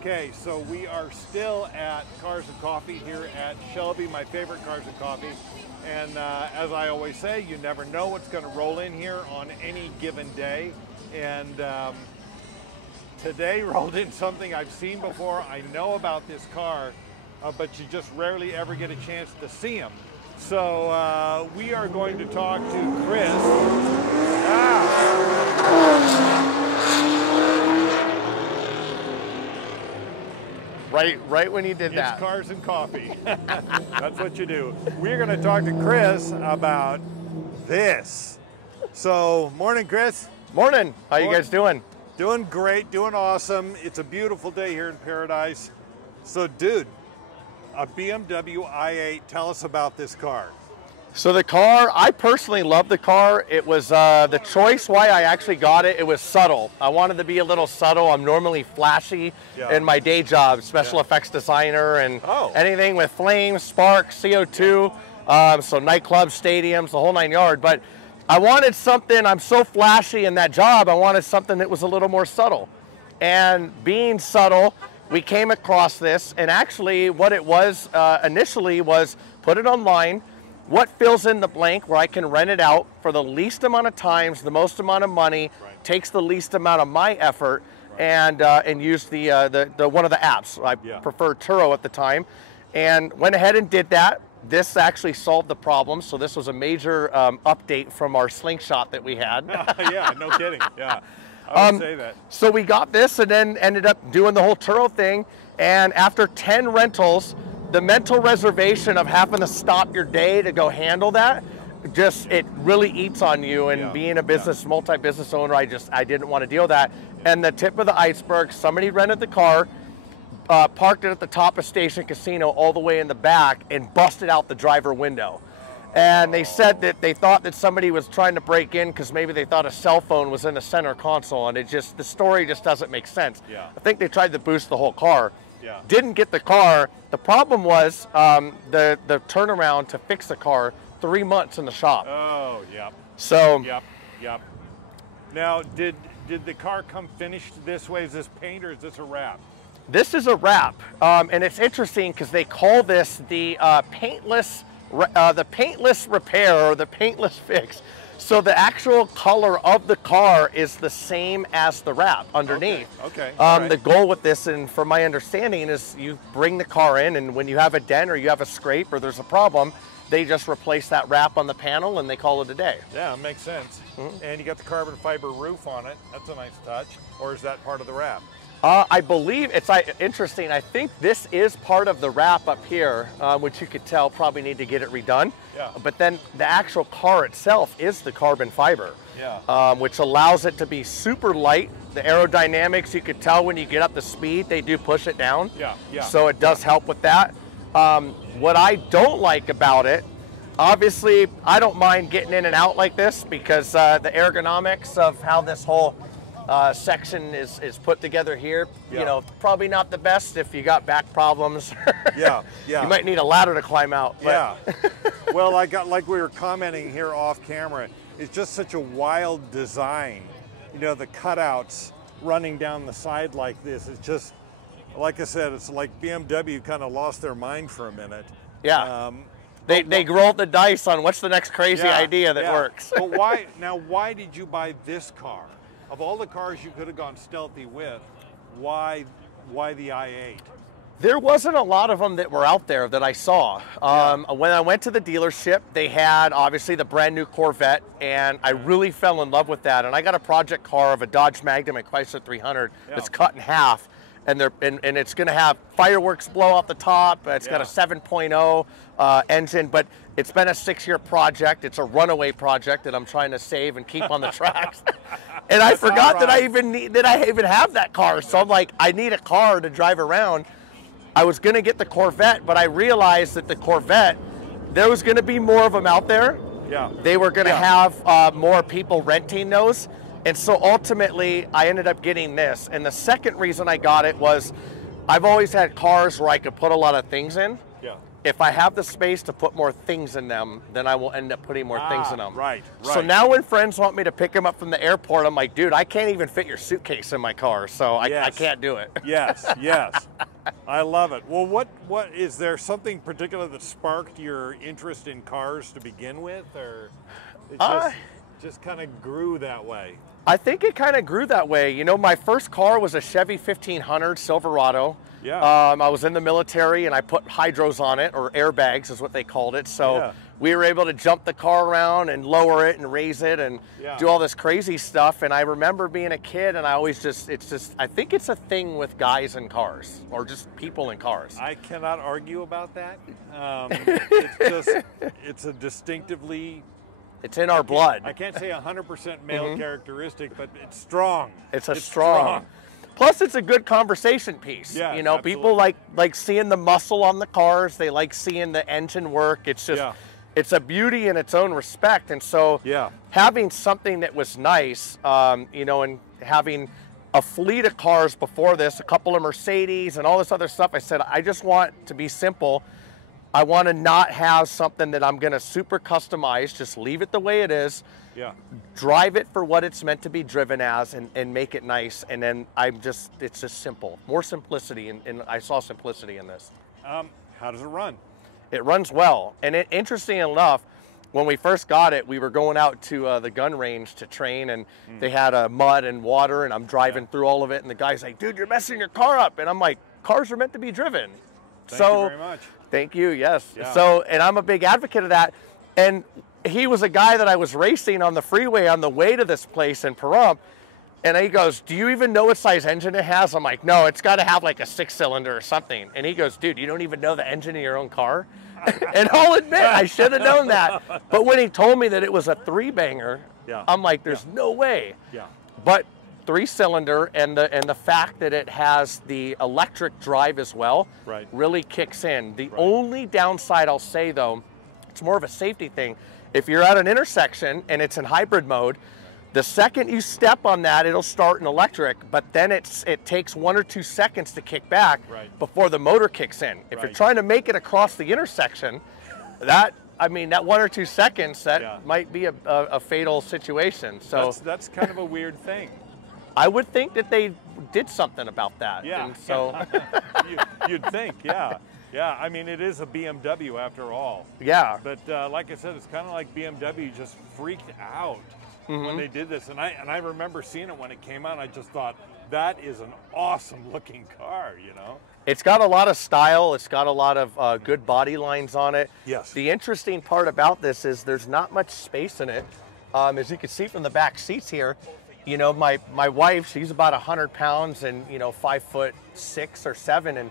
Okay, so we are still at Cars and Coffee here at Shelby, my favorite Cars and Coffee. And as I always say, you never know what's going to roll in here on any given day. And today rolled in something I've seen before. I know about this car, but you just rarely ever get a chance to see him. So we are going to talk to Chris. Right when you did that. It's Cars and Coffee. That's what you do. We're going to talk to Chris about this. So, morning, Chris. Morning. How you guys doing? Doing great, doing awesome. It's a beautiful day here in Paradise. So, dude, a BMW i8. Tell us about this car. So the car, I personally love the car. It was the choice why I actually got it. It was subtle. I wanted to be a little subtle. I'm normally flashy in my day job, special effects designer and anything with flames, sparks, CO2, so nightclubs, stadiums, the whole 9 yards. But I wanted something, I'm so flashy in that job, I wanted something that was a little more subtle. And being subtle, we came across this, and actually what it was initially was put it online. What fills in the blank where I can rent it out for the least amount of times, the most amount of money, takes the least amount of my effort, and use the one of the apps. I preferred Turo at the time, and went ahead and did that. This actually solved the problem. So this was a major update from our slingshot that we had. Yeah, no kidding. Yeah, I would say that. So we got this, and then ended up doing the whole Turo thing. And after 10 rentals, the mental reservation of having to stop your day to go handle that, it really eats on you. And being a business, multi-business owner, I didn't want to deal with that. And the tip of the iceberg, somebody rented the car, parked it at the top of Station Casino all the way in the back, and busted out the driver window. And they said that they thought that somebody was trying to break in because maybe they thought a cell phone was in the center console, and the story just doesn't make sense. I think they tried to boost the whole car. Didn't get the car. The problem was the turnaround to fix the car, 3 months in the shop. Oh, yeah. So. Yep. Now, did the car come finished this way? Is this paint or is this a wrap? This is a wrap, and it's interesting because they call this the paintless repair or the paintless fix. So the actual color of the car is the same as the wrap underneath. Okay. The goal with this, and from my understanding, is you bring the car in, and when you have a dent or you have a scrape or there's a problem, they just replace that wrap on the panel and they call it a day. Yeah, it makes sense. And you got the carbon fiber roof on it. That's a nice touch. Or is that part of the wrap? I believe it's interesting. I think this is part of the wrap up here, which you could tell probably need to get it redone. But then the actual car itself is the carbon fiber, which allows it to be super light. The aerodynamics, you could tell when you get up the speed, they do push it down. So it does help with that. What I don't like about it, obviously, I don't mind getting in and out like this because the ergonomics of how this whole section is put together here, you know, probably not the best if you got back problems. You might need a ladder to climb out. But. Well, like we were commenting here off camera, it's just such a wild design. You know, the cutouts running down the side like this, it's just, like I said, it's like BMW kind of lost their mind for a minute. They rolled the dice on what's the next crazy idea that works. But why did you buy this car? Of all the cars you could have gone stealthy with, why the i8? There wasn't a lot of them that were out there that I saw. When I went to the dealership, they had obviously the brand new Corvette, and I really fell in love with that. And I got a project car of a Dodge Magnum and Chrysler 300 that's cut in half, and it's going to have fireworks blow off the top. It's got a 7.0 engine, but it's been a 6-year project. It's a runaway project that I'm trying to save and keep on the tracks. And I forgot that I even have that car. So I'm like, I need a car to drive around. I was going to get the Corvette, but I realized that the Corvette, there was going to be more of them out there. They were going to have more people renting those. And so ultimately, I ended up getting this. And the second reason I got it was I've always had cars where I could put a lot of things in. if I have the space to put more things in them, then I will end up putting more things in them. Right. So now when friends want me to pick them up from the airport, I'm like, dude, I can't even fit your suitcase in my car, so I can't do it. Yes, yes. I love it. Well, what is there something particular that sparked your interest in cars to begin with, or it just kind of grew that way? I think it kind of grew that way. You know, my first car was a Chevy 1500 Silverado. Yeah. I was in the military and I put hydros on it, or airbags is what they called it. So we were able to jump the car around and lower it and raise it and do all this crazy stuff. And I remember being a kid, and I always I think it's a thing with guys in cars, or just people in cars. I cannot argue about that. It's a distinctively... It's in our blood. I can't say 100% male characteristic, but it's strong. It's strong. Plus, it's a good conversation piece. Yeah, you know, absolutely. people like seeing the muscle on the cars. They like seeing the engine work. It's just, it's a beauty in its own respect. And so, having something that was nice, you know, and having a fleet of cars before this, a couple of Mercedes and all this other stuff, I said, I just want to be simple. I want to not have something that I'm going to super customize, just leave it the way it is, drive it for what it's meant to be driven as, and make it nice. And then it's just simple, more simplicity. And I saw simplicity in this. How does it run? It runs well. And interesting enough, when we first got it, we were going out to the gun range to train, and they had mud and water, and I'm driving through all of it. And the guy's like, dude, you're messing your car up. And I'm like, cars are meant to be driven. Thank you very much. Thank you, yes. Yeah. So, and I'm a big advocate of that. And he was a guy that I was racing on the freeway on the way to this place in Pahrump. And he goes, do you even know what size engine it has? I'm like, no, it's got to have like a 6-cylinder or something. And he goes, dude, you don't even know the engine of your own car? And I'll admit, I should have known that. But when he told me that it was a 3-banger, I'm like, there's no way. But 3-cylinder, and the fact that it has the electric drive as well really kicks in. The only downside I'll say, though, it's more of a safety thing. If you're at an intersection and it's in hybrid mode, the second you step on that, it'll start in electric, but then it takes 1 or 2 seconds to kick back before the motor kicks in. If you're trying to make it across the intersection, that 1 or 2 seconds, that might be a fatal situation. So that's kind of a weird thing. I would think that they did something about that. Yeah. And so you'd think, yeah. I mean, it is a BMW after all. Yeah. But like I said, it's kind of like BMW just freaked out when they did this. And I remember seeing it when it came out, and I just thought, that is an awesome looking car, you know? It's got a lot of style. It's got a lot of good body lines on it. Yes. The interesting part about this is there's not much space in it. As you can see from the back seats here, you know, my wife, she's about 100 pounds and, you know, 5'6" or 7. And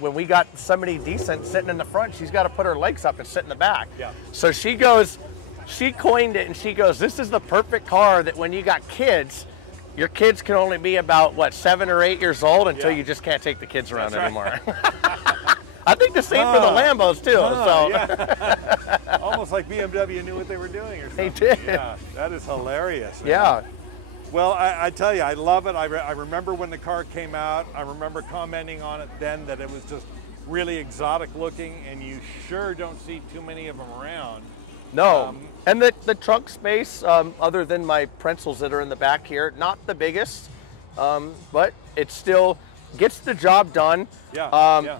when we got somebody decent sitting in the front, she's got to put her legs up and sit in the back. Yeah. So she coined it, and she goes, this is the perfect car that when you got kids, your kids can only be about, 7 or 8 years old until you just can't take the kids around anymore. I think the same for the Lambos too. Almost like BMW knew what they were doing or something. They did. Yeah, that is hilarious. Man. Yeah. Well, I tell you, I love it. I remember when the car came out. I remember commenting on it then that it was just really exotic looking, and you sure don't see too many of them around. No. And the trunk space, other than my pretzels that are in the back here, not the biggest, but it still gets the job done.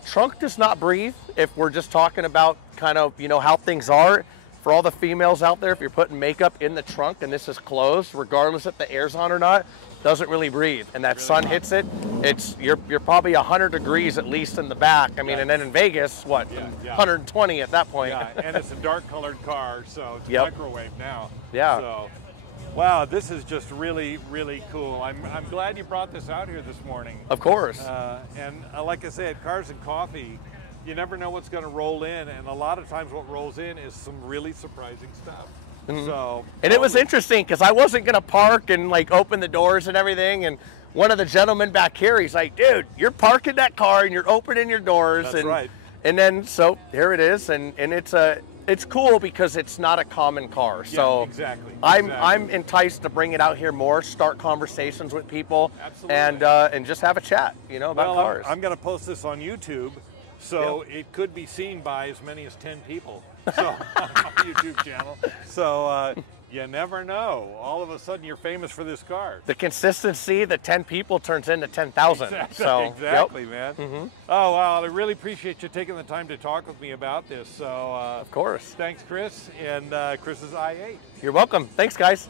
Trunk does not breathe. If we're just talking about kind of, you know, how things are for all the females out there, if you're putting makeup in the trunk and this is closed, regardless if the air's on or not, doesn't really breathe. And that sun hits it, you're probably 100 degrees at least in the back. I mean, and then in Vegas, 120 at that point. Yeah, and it's a dark colored car, so it's microwave now. Yeah. So, wow, this is just really, really cool. I'm glad you brought this out here this morning. Of course. And like I said, Cars and Coffee, you never know what's going to roll in, and a lot of times what rolls in is some really surprising stuff. So, and it was interesting because I wasn't going to park and like open the doors and everything, and one of the gentlemen back here, he's like, dude, you're parking that car and you're opening your doors. That's right. And then, so here it is, and it's cool because it's not a common car. So exactly. I'm enticed to bring it out here more, start conversations with people, and just have a chat, you know, about cars. I'm going to post this on YouTube, So it could be seen by as many as 10 people so, on my YouTube channel. So you never know. All of a sudden, you're famous for this car. The consistency, the 10 people turns into 10,000. Exactly, so, exactly, man. Oh, well, I really appreciate you taking the time to talk with me about this. So, of course. Thanks, Chris, and Chris's i8. You're welcome. Thanks, guys.